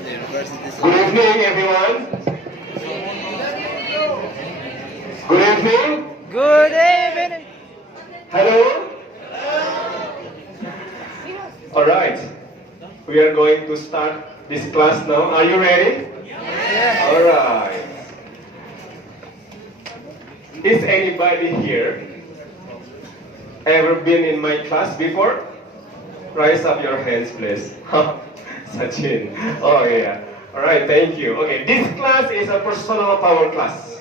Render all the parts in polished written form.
Good evening, everyone. Good evening. Good evening. Hello. All right. We are going to start this class now. Are you ready? Yeah. All right. Is anybody here ever been in my class before? Raise up your hands, please. Sachin. Oh, yeah. All right, thank you. Okay, this class is a personal power class.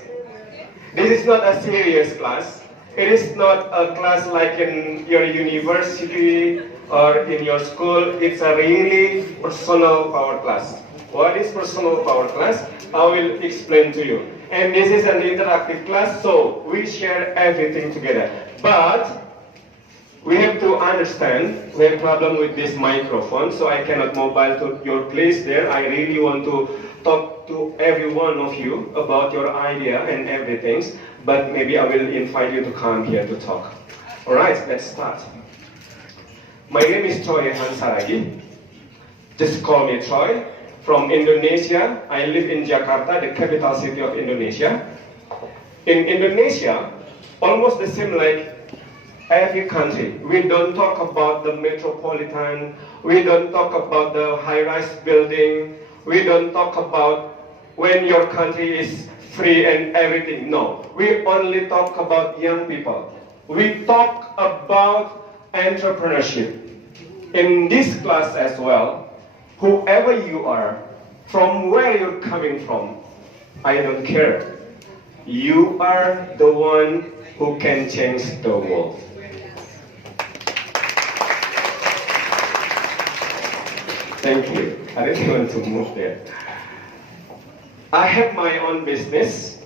This is not a serious class. It is not a class like in your university or in your school. It's a really personal power class. What is personal power class? I will explain to you. And this is an interactive class, so we share everything together. But we have to understand, we have problem with this microphone, so I cannot mobile to your place there. I really want to talk to every one of you about your idea and everything, but maybe I will invite you to come here to talk. Alright, let's start. My name is Troy Hansaragi. Just call me Troy. From Indonesia. I live in Jakarta, the capital city of Indonesia. In Indonesia, almost the same like every country. We don't talk about the metropolitan, we don't talk about the high-rise building, we don't talk about when your country is free and everything. No, we only talk about young people. We talk about entrepreneurship. In this class as well, whoever you are, from where you're coming from, I don't care. You are the one who can change the world. Thank you. I didn't want to move there. I have my own business.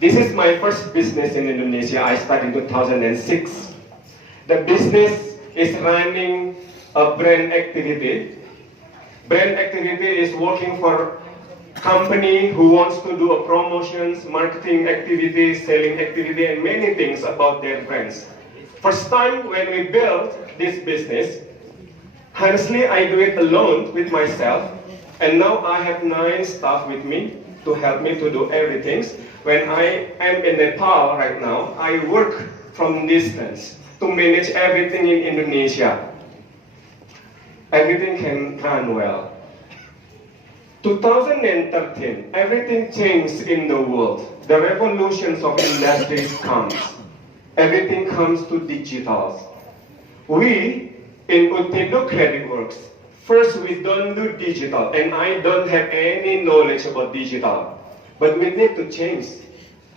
This is my first business in Indonesia. I started in 2006. The business is running a brand activity. Brand activity is working for company who wants to do a promotions, marketing activity, selling activity, and many things about their brands. First time when we built this business, honestly, I do it alone with myself, and now I have 9 staff with me to help me to do everything. When I am in Nepal right now, I work from distance to manage everything in Indonesia. Everything can run well. 2013, everything changed in the world. The revolutions of industries comes. Everything comes to digital. We in Utido Credit Works, first we don't do digital, and I don't have any knowledge about digital. But we need to change.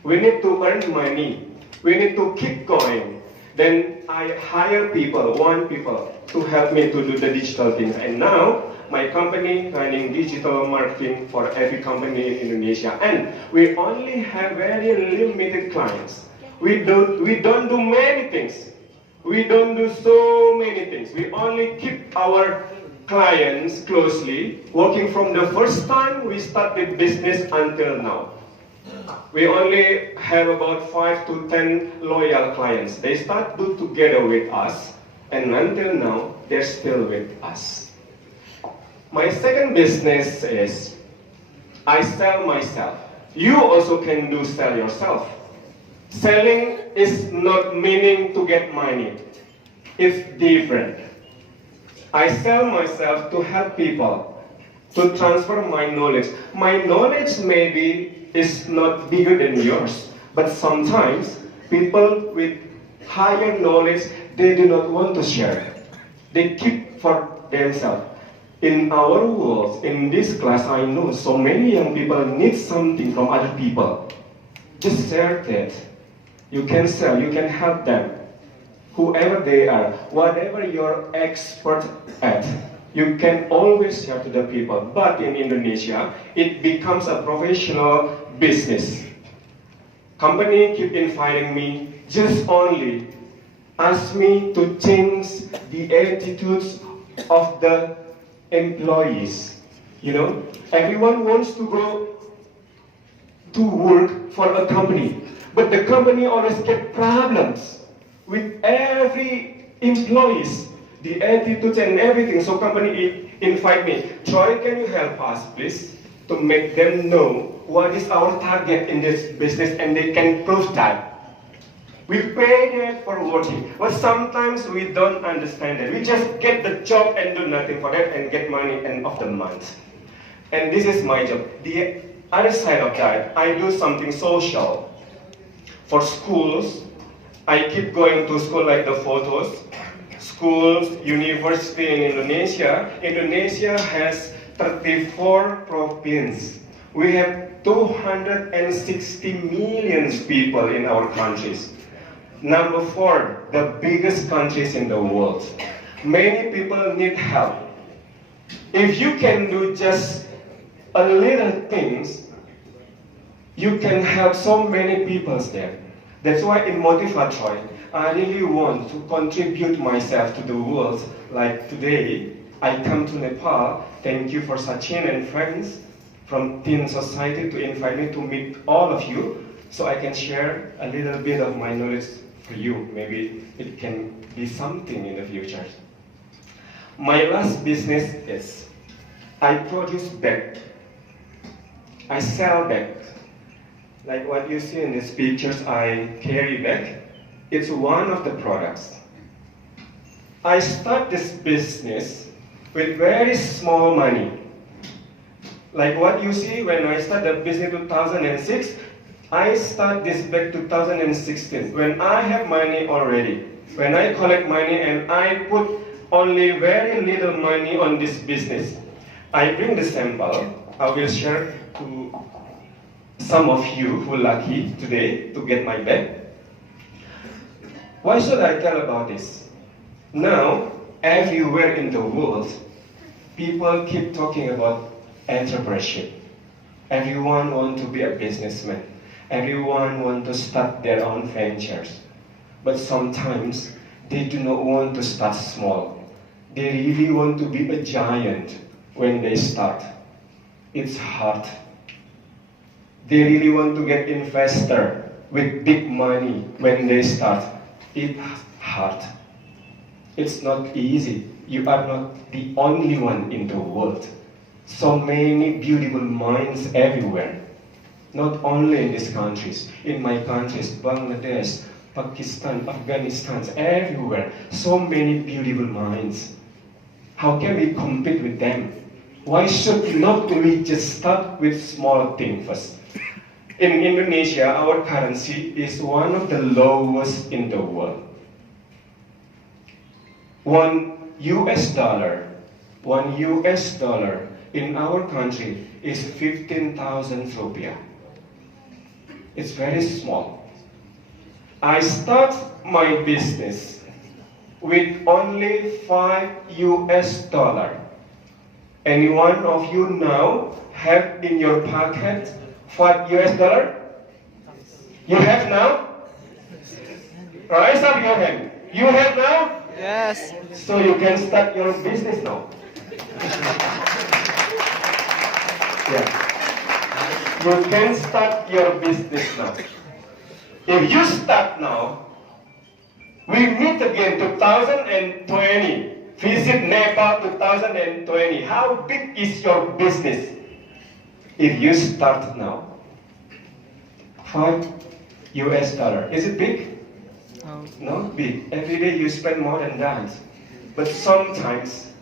We need to earn money. We need to keep going. Then I hire people, people to help me to do the digital things. And now my company running digital marketing for every company in Indonesia. And we only have very limited clients. We don't do many things. We don't do so many things. We only keep our clients closely, working from the first time we started business until now. We only have about 5 to 10 loyal clients. They start together with us, and until now, they're still with us. My second business is I sell myself. You also can do sell yourself. Selling is not meaning to get money. It's different. I sell myself to help people, to transfer my knowledge. My knowledge maybe is not bigger than yours, but sometimes people with higher knowledge, they do not want to share. They keep for themselves. In our world, in this class, I know so many young people need something from other people. Just share that. You can sell, you can help them. Whoever they are, whatever you're expert at, you can always share to the people. But in Indonesia, it becomes a professional business. Company keep inviting me, just only ask me to change the attitudes of the employees. You know, everyone wants to go to work for a company, but the company always get problems with every employees. the attitudes and everything. So company invite me, Troy, can you help us please to make them know what is our target in this business and they can prove that. We pay them for working, but sometimes we don't understand it. We just get the job and do nothing for it and get money end of the month. And this is my job. The other side of that, I do something social. For schools, I keep going to school like the photos. Schools, university in Indonesia. Indonesia has 34 provinces. We have 260 million people in our countries. Number 4, the biggest countries in the world. Many people need help. If you can do just a little things, you can help so many people there. That's why in Motivatroy, I really want to contribute myself to the world. Like today, I come to Nepal. Thank you for Sachin and friends from Teen Society to invite me to meet all of you so I can share a little bit of my knowledge for you. Maybe it can be something in the future. My last business is I produce bag. I sell bag. Like what you see in these pictures, I carry bag. It's one of the products. I start this business with very small money. Like what you see when I start the business in 2006, I start this back 2016 when I have money already. When I collect money and I put only very little money on this business. I bring the sample. I will share to some of you who are lucky today to get my bag. Why should I tell about this? Now, everywhere in the world, people keep talking about entrepreneurship. Everyone wants to be a businessman. Everyone wants to start their own ventures. But sometimes they do not want to start small. They really want to be a giant when they start. It's hard. They really want to get investor with big money when they start. It's hard. It's not easy. You are not the only one in the world. So many beautiful minds everywhere. Not only in these countries, in my countries, Bangladesh, Pakistan, Afghanistan, everywhere. So many beautiful minds. How can we compete with them? Why should not we just start with small things first? In Indonesia, our currency is one of the lowest in the world. One US dollar in our country is 15,000 rupiah. It's very small. I start my business with only 5 US dollar. Any one of you now have in your pocket 5 US dollar? You have now? Raise up your hand. You have now? Yes. So you can start your business now. Yeah. You can start your business now. If you start now, we meet again 2020. Visit Nepal 2020. How big is your business? If you start now, 5 US dollar. Is it big? No, big. Every day you spend more than that. But sometimes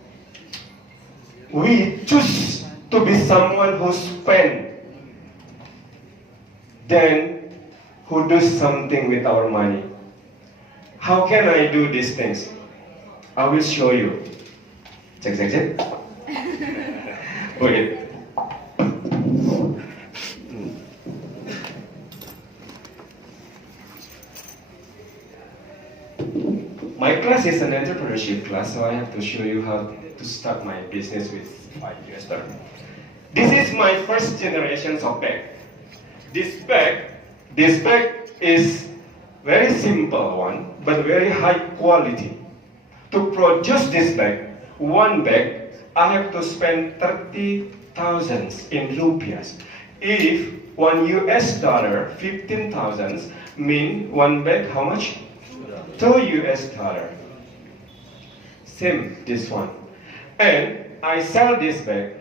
we choose to be someone who spend, then who do something with our money. How can I do these things? I will show you. Check. Wait. My class is an entrepreneurship class, so I have to show you how to start my business with 5 US dollar. This is my first generation of bag. This bag is very simple one, but very high quality. To produce this bag, one bag, I have to spend 30,000 in rupiahs. If 1 US dollar, 15,000, mean one bag how much? 2 US dollar. Same this one. And I sell this bag,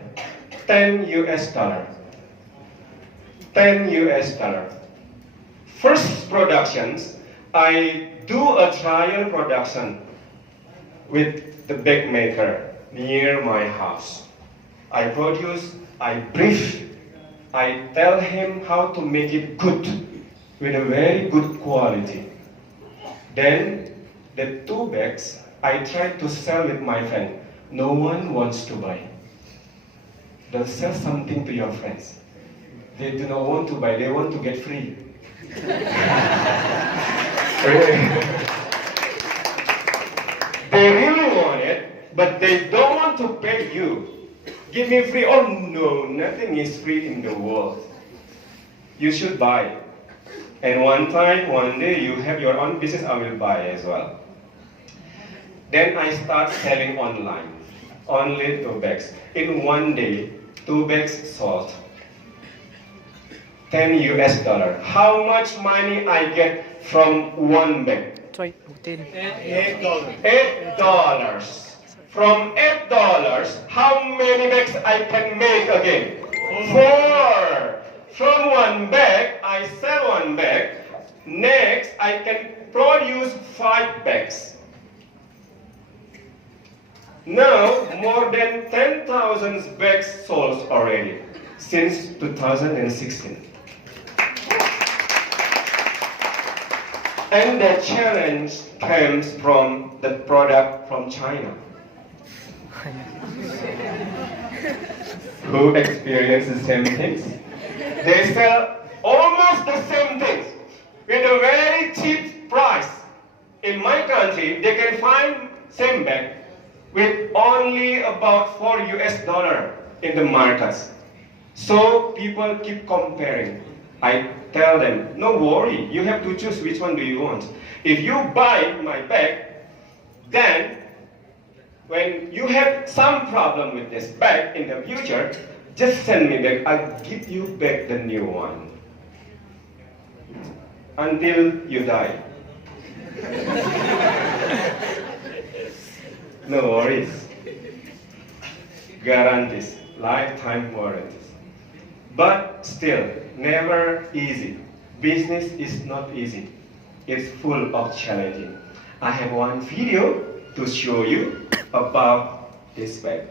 10 US dollar. 10 US dollar. First productions, I do a trial production with the bag maker near my house. I produce, I brief, I tell him how to make it good with a very good quality. Then the 2 bags I try to sell with my friend. No one wants to buy. Don't sell something to your friends. They do not want to buy, they want to get free. They really want it, but they don't want to pay you. Give me free. Oh no, nothing is free in the world. You should buy. And one day you have your own business, I will buy as well. Then I start selling online. Only 2 bags. In one day, 2 bags sold. 10 US dollar. How much money I get from 1 bag? Sorry, 10. $8. From $8, how many bags I can make again? 4. From 1 bag, I sell 1 bag. Next, I can produce 5 bags. Now, more than 10,000 bags sold already since 2016. And the challenge comes from the product from China. Who experience the same things? They sell almost the same things with a very cheap price. In my country, they can find same bag with only about 4 US dollar in the markets. So people keep comparing. I tell them, no worry, you have to choose which one do you want. If you buy my bag, then when you have some problem with this bag in the future, just send me back, I'll give you back the new one. Until you die. No worries. Guarantees, lifetime warranties. But still, never easy. Business is not easy. It's full of challenging. I have one video to show you about this bag.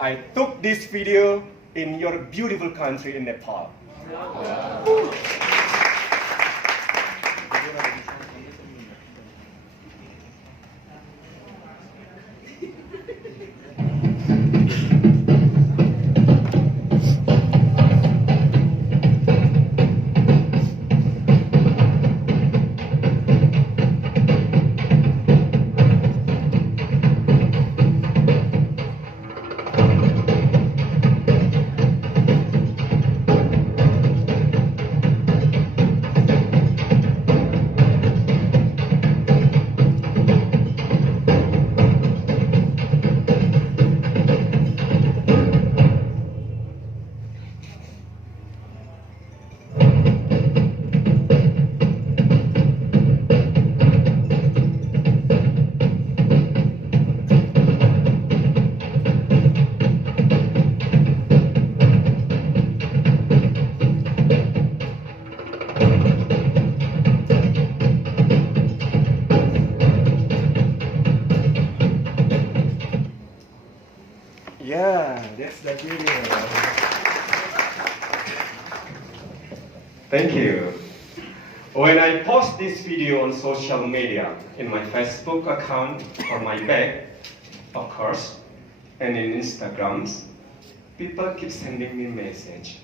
I took this video in your beautiful country in Nepal. Yeah, that's the video. Thank you. When I post this video on social media, in my Facebook account or my bag, of course, and in Instagrams, people keep sending me message.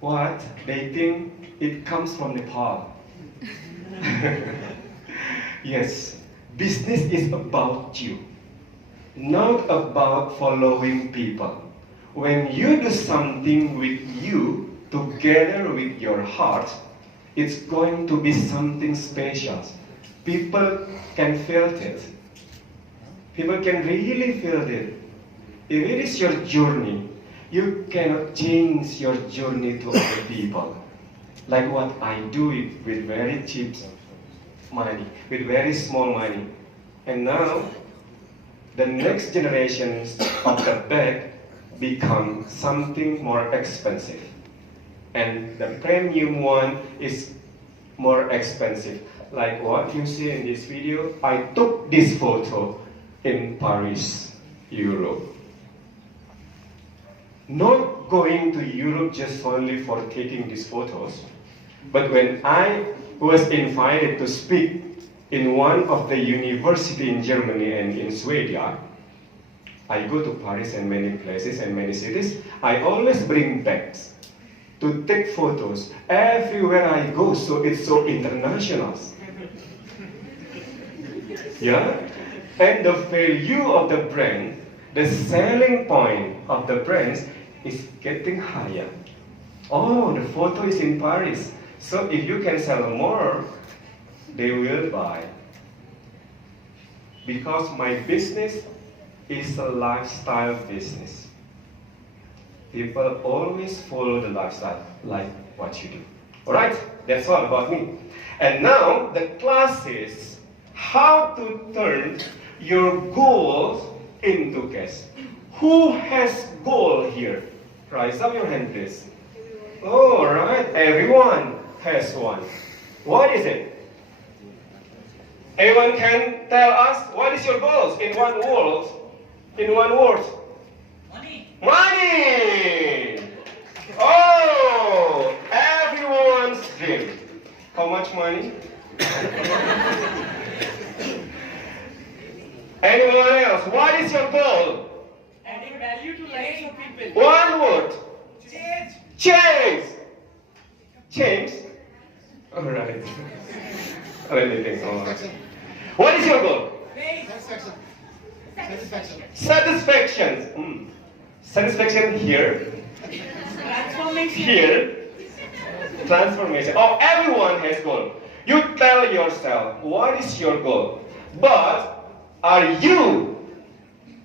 What? They think it comes from Nepal. Yes, business is about you, not about following people. When you do something with you, together with your heart, it's going to be something special. People can feel it. People can really feel it. If it is your journey, you cannot change your journey to other people. Like what I do it with very cheap money, with very small money. And now, the next generations of the bag become something more expensive. And the premium one is more expensive. Like what you see in this video, I took this photo in Paris, Europe. Not going to Europe just only for taking these photos, but when I was invited to speak in one of the university in Germany and in Sweden, I go to Paris and many places and many cities. I always bring bags to take photos everywhere I go, so it's so international. Yeah? And the value of the brand, the selling point of the brands is getting higher. Oh, the photo is in Paris. So if you can sell more, they will buy. Because my business is a lifestyle business. People always follow the lifestyle, like what you do. Alright, that's all about me. And now the class is how to turn your goals into cash. Who has goal here? Raise up your hand, please. All right, everyone has one. What is it? Anyone can tell us what is your goals in one word? In one word. Money. Money. Oh, everyone's dream. How much money? Anyone else? What is your goal? Adding value to lives of people. One word. Change. Change. Change. All right. Let me think. What is your goal? Satisfaction. Satisfaction. Satisfaction here. Transformation. Here. Transformation. Oh, everyone has goal. You tell yourself what is your goal. But are you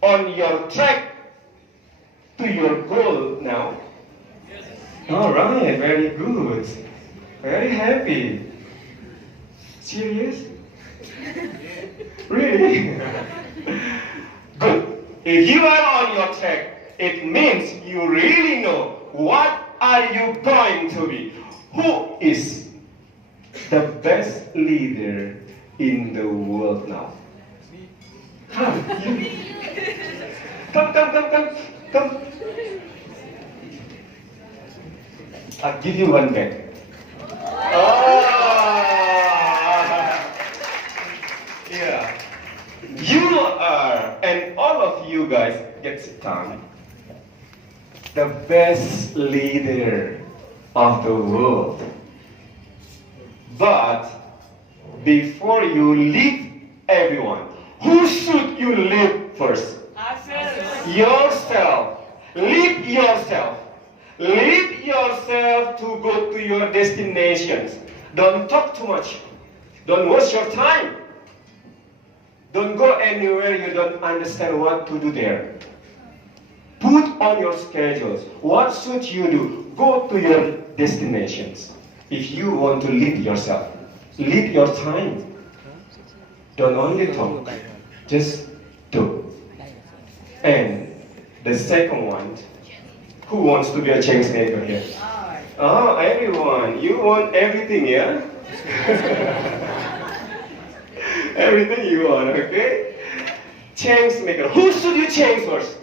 on your track to your goal now? All right, very good. Very happy. Serious? Really? Good. If you are on your track, it means you really know what are you going to be. Who is the best leader in the world now? Come. Come. I'll give you one bag. Oh! Yeah. You are, and all of you guys, get sit down, the best leader of the world. But before you lead everyone, who should you lead first? Ourselves. Yourself. Lead yourself. Lead yourself to go to your destinations. Don't talk too much. Don't waste your time. Don't go anywhere you don't understand what to do there. Put on your schedules. What should you do? Go to your destinations. If you want to lead yourself, lead your time. Don't only talk, just do. And the second one, who wants to be a change maker here? Oh, everyone. You want everything, yeah? Everything you want, okay? Change maker. Who should you change first?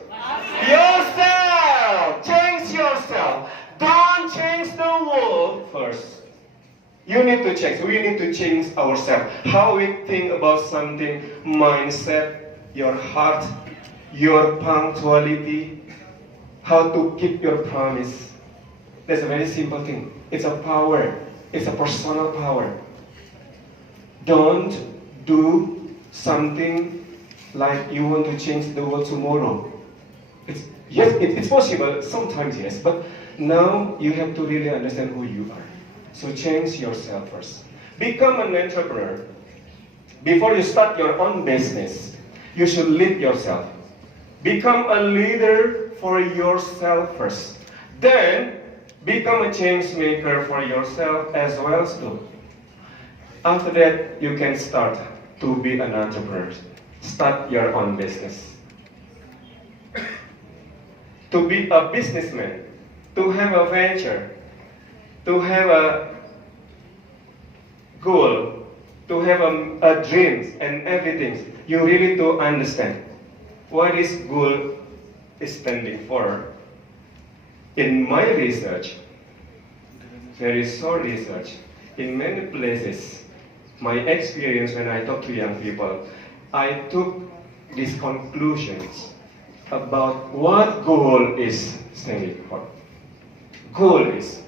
Yourself! Change yourself. Don't change the world first. You need to change. We need to change ourselves. How we think about something, mindset, your heart, your punctuality, how to keep your promise. That's a very simple thing. It's a power. It's a personal power. Don't do something like you want to change the world tomorrow. It's possible, sometimes yes, but now you have to really understand who you are. So change yourself first. Become an entrepreneur. Before you start your own business, you should lead yourself. Become a leader for yourself first. Then, become a change maker for yourself as well too. After that, you can start to be an entrepreneur. Start your own business. To be a businessman, to have a venture, to have a goal, to have a dreams and everything, you really to understand what is goal is standing for. In my research, very short research, in many places, my experience when I talk to young people, I took these conclusions about what goal is standing for. Goal is,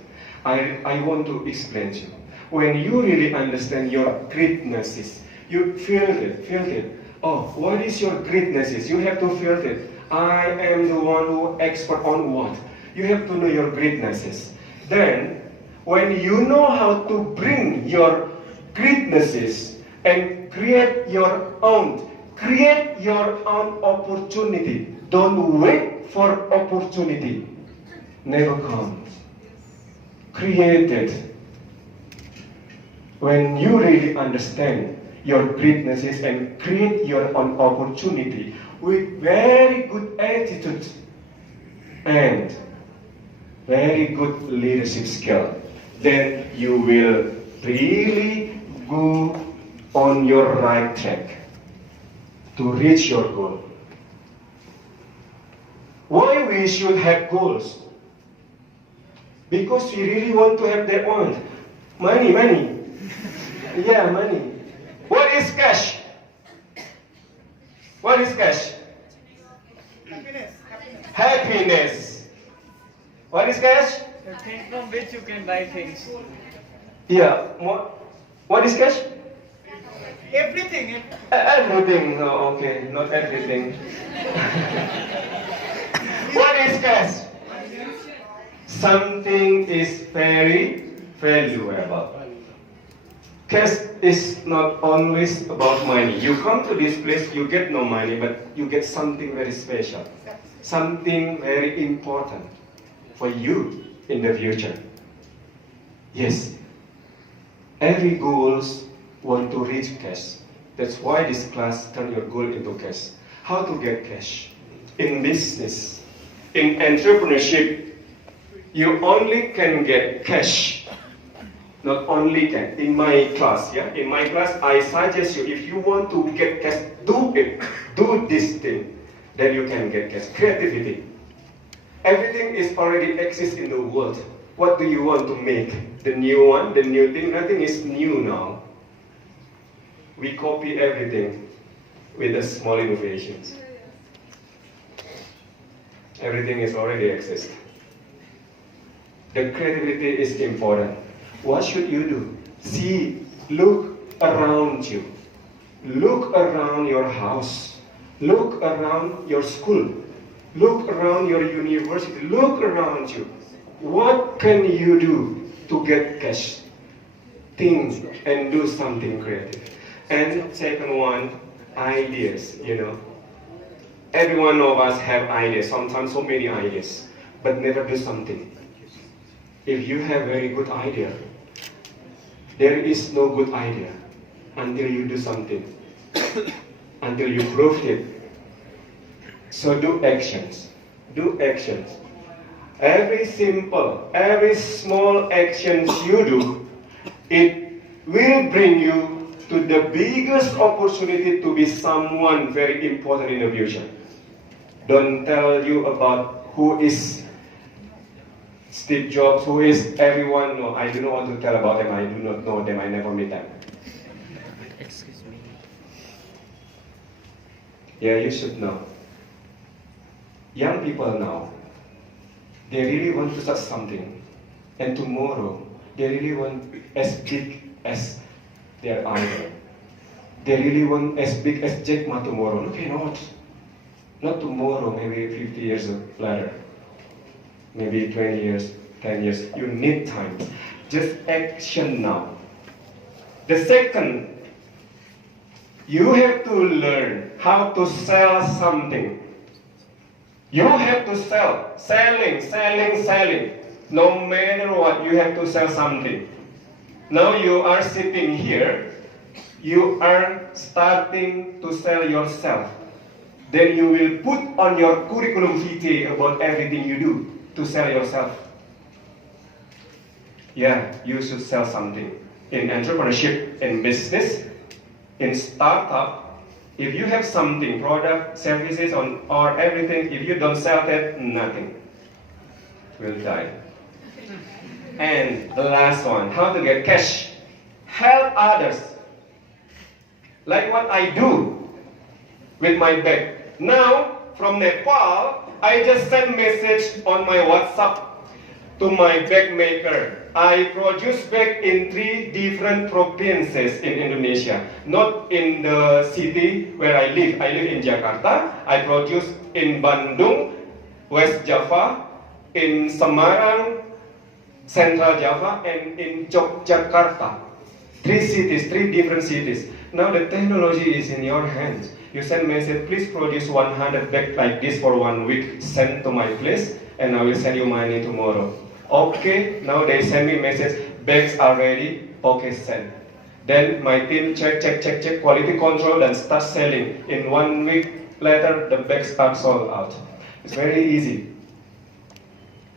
I want to explain to you. When you really understand your greatness is, you feel it. Oh, what is your greatness is? You have to feel it. I am the one who expert on what? You have to know your greatness is. Then, when you know how to bring your greatnesses and create your own opportunity. Don't wait for opportunity. Never comes. Create it. When you really understand your greatnesses and create your own opportunity with very good attitude and very good leadership skill, then you will really go on your right track to reach your goal. Why we should have goals? Because we really want to have that one. Money. Yeah, money. What is cash? What is cash? Happiness. What is cash? The thing from which you can buy things. Yeah. What is cash? Everything. Everything. No, okay, not everything. What is cash? Something is very valuable. Cash is not always about money. You come to this place, you get no money, but you get something very special. Something very important for you in the future. Yes. Every goals want to reach cash. That's why this class turn your goal into cash. How to get cash? In business, in entrepreneurship, you only can get cash. Not only can. In my class, in my class, I suggest you, if you want to get cash, do it. Do this thing. Then you can get cash. Creativity. Everything is already exists in the world. What do you want to make? The new one, the new thing? Nothing is new now. We copy everything with the small innovations. Everything is already exists. The creativity is important. What should you do? See, look around you. Look around your house. Look around your school. Look around your university. Look around you. What can you do to get cash? Think and do something creative. And second one, ideas, Every one of us have ideas, sometimes so many ideas, but never do something. If you have very good idea, there is no good idea until you do something, until you prove it. So do actions. Do actions. Every small actions you do, it will bring you to the biggest opportunity to be someone very important in the future. Don't tell you about who is Steve Jobs, who is everyone. No, I do not want to tell about them. I do not know them. I never met them. Excuse me. Yeah, you should know. Young people now, they really want to start something. And tomorrow, they really want as big as their idol. They really want as big as Jack Ma tomorrow. No, cannot. Not tomorrow, maybe 50 years later. Maybe 20 years, 10 years. You need time. Just action now. The second, you have to learn how to sell something. You have to sell. Selling. No matter what, you have to sell something. Now you are sitting here, you are starting to sell yourself. Then you will put on your curriculum vitae about everything you do to sell yourself. Yeah, you should sell something. In entrepreneurship, in business, in startup, if you have something, product, services, or everything, if you don't sell that, nothing will die. And the last one, how to get cash. Help others. Like what I do with my bag. Now, from Nepal, I just send message on my WhatsApp to my bag maker. I produce bag in 3 different provinces in Indonesia. Not in the city where I live. I live in Jakarta. I produce in Bandung, West Java, in Semarang, Central Java, and in Yogyakarta. 3 cities, 3 different cities. Now the technology is in your hands. You send message, please produce 100 bags like this for 1 week. Send to my place, and I will send you money tomorrow. Okay, now they send me message, bags are ready, okay, send. Then my team check, quality control, and start selling. In 1 week later, the bags are sold out. It's very easy.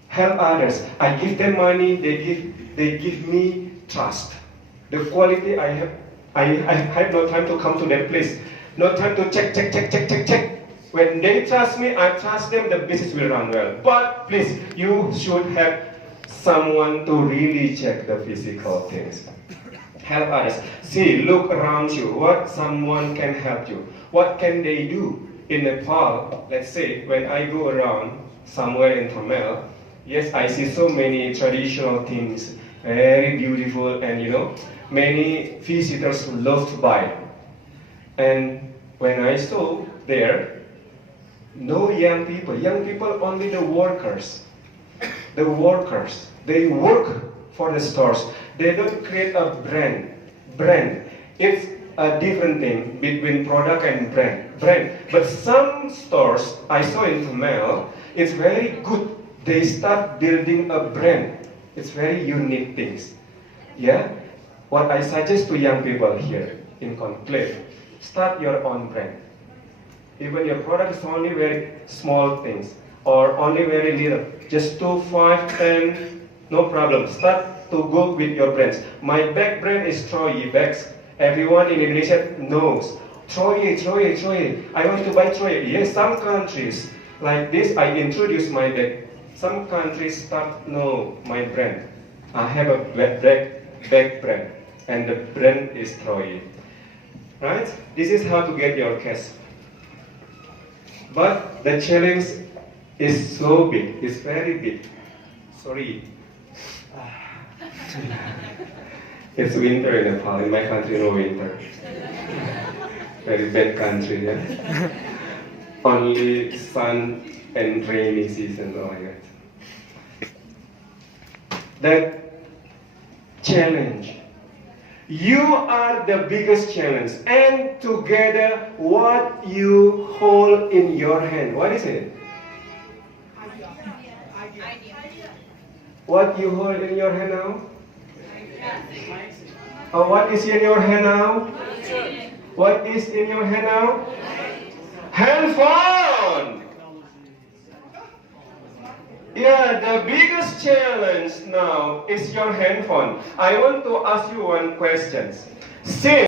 Help others. I give them money, they give me trust. The quality I have no time to come to that place. No time to check. When they trust me, I trust them, the business will run well. But please, you should have someone to really check the physical things. Help others. See, look around you. What someone can help you? What can they do? In Nepal, let's say, when I go around somewhere in Tamil, yes, I see so many traditional things, very beautiful, and many visitors love to buy. And when I saw there, no young people only the workers. The workers, they work for the stores. They don't create a brand. It's a different thing between product and brand. But some stores I saw in Tamil, it's very good. They start building a brand. It's very unique things. Yeah? What I suggest to young people here in Conclave, start your own brand. Even your product is only very small things or only very little, just 2, 5, 10, no problem. Start to go with your brands. My bag brand is Troye bags. Everyone in Indonesia knows. Troye. I want to buy Troye. Yes, some countries like this, I introduce my bag. Some countries start know my brand. I have a bag brand, and the brand is Troye. Right? This is how to get your cash. But the challenge is so big. It's very big. Sorry. It's winter in Nepal. In my country, no winter. Very bad country, yeah. Only sun and rainy season, oh my God. That challenge. You are the biggest challenge. And together, what you hold in your hand. What is it? What you hold in your hand now? Oh, what is in your hand now? What is in your hand now? Handphone! Yeah, the biggest challenge now is your handphone. I want to ask you one question. Since